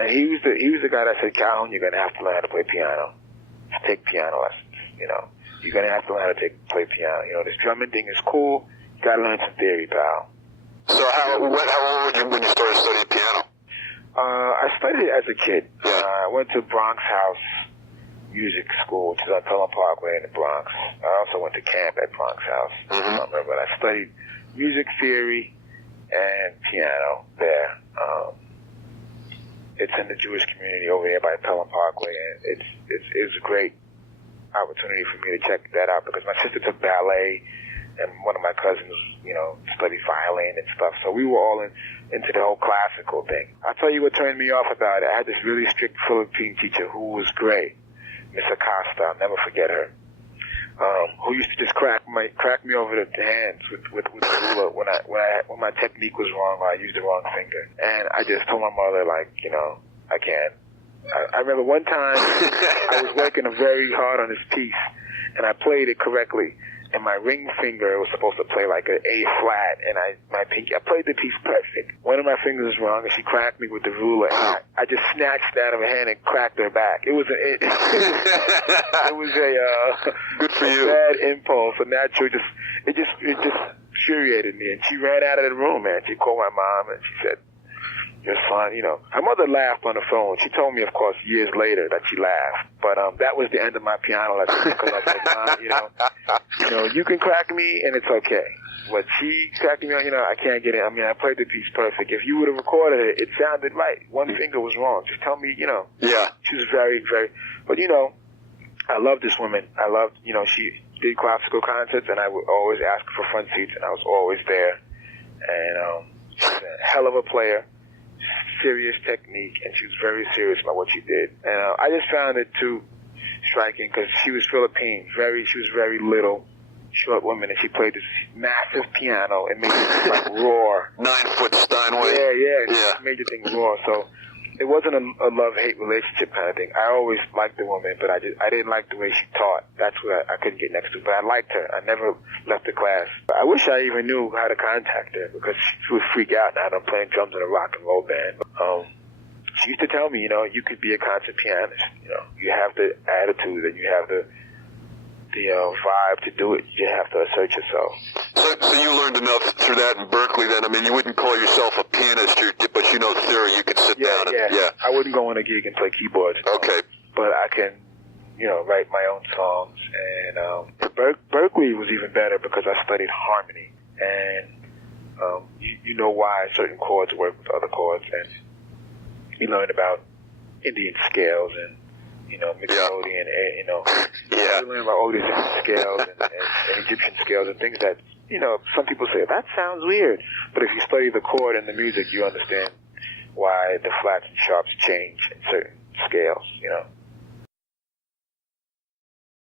And he was the guy that said, Calhoun, you're going to have to learn how to play piano. Just take piano lessons, you know. You're going to have to learn how to play piano. You know, this drumming thing is cool. You got to learn some theory, pal. So how old were you when you started studying piano? I studied it as a kid. Yeah. I went to Bronx House Music School, which is on Pelham Parkway in the Bronx. I also went to camp at Bronx House. Mm-hmm. But I studied music theory and piano there. It's in the Jewish community over there by Pelham Parkway, and it's a great opportunity for me to check that out because my sister took ballet, and one of my cousins, you know, studied violin and stuff. So we were all into the whole classical thing. I'll tell you what turned me off about it. I had this really strict Philippine teacher who was great, Miss Acosta. I'll never forget her. Who used to just crack me over the hands with the ruler when my technique was wrong or I used the wrong finger. And I just told my mother, like, you know, I can't. I remember one time I was working very hard on this piece, and I played it correctly. And my ring finger was supposed to play like an A flat, and my pinky, I played the piece perfect. One of my fingers was wrong, and she cracked me with the ruler. And I just snatched it out of her hand and cracked her back. It was a good for you. Bad impulse, a natural. It just infuriated me. And she ran out of the room, man. She called my mom, and she said, "Your son," you know. Her mother laughed on the phone. She told me, of course, years later that she laughed. But that was the end of my piano lesson because I said, "Mom, you know, you can crack me and it's okay. But she cracked me, you know, I can't get it. I mean, I played the piece perfect. If you would have recorded it, it sounded right. One finger was wrong. Just tell me, you know." Yeah. She was very, very. But you know, I love this woman. I loved, you know, she did classical concerts, and I would always ask her for front seats, and I was always there. And she's a hell of a player. Serious technique, and she was very serious about what she did. And I just found it too striking because she was Philippine. She was very little, short woman, and she played this massive piano and made it like roar. 9-foot Steinway. Yeah. Made the thing roar. So it wasn't a love-hate relationship kind of thing. I always liked the woman, but I didn't like the way she taught. That's what I couldn't get next to. But I liked her. I never left the class. I wish I even knew how to contact her because she would freak out now that I'm playing drums in a rock and roll band. She used to tell me, you know, you could be a concert pianist. You know, you have the attitude and you have the vibe to do it. You have to assert yourself. So you learned enough through that in Berkeley then? I mean, you wouldn't call yourself a pianist, but you know theory. You could sit down and... Yeah. I wouldn't go on a gig and play keyboards. Okay. But I can, you know, write my own songs. And Berkeley was even better because I studied harmony. And you know why certain chords work with other chords. And you learn about Indian scales and, you know, Mixolydian, you know. Yeah. You learn about all these different scales and Egyptian scales and things that, you know, some people say, that sounds weird. But if you study the chord and the music, you understand why the flats and sharps change in certain scales, you know.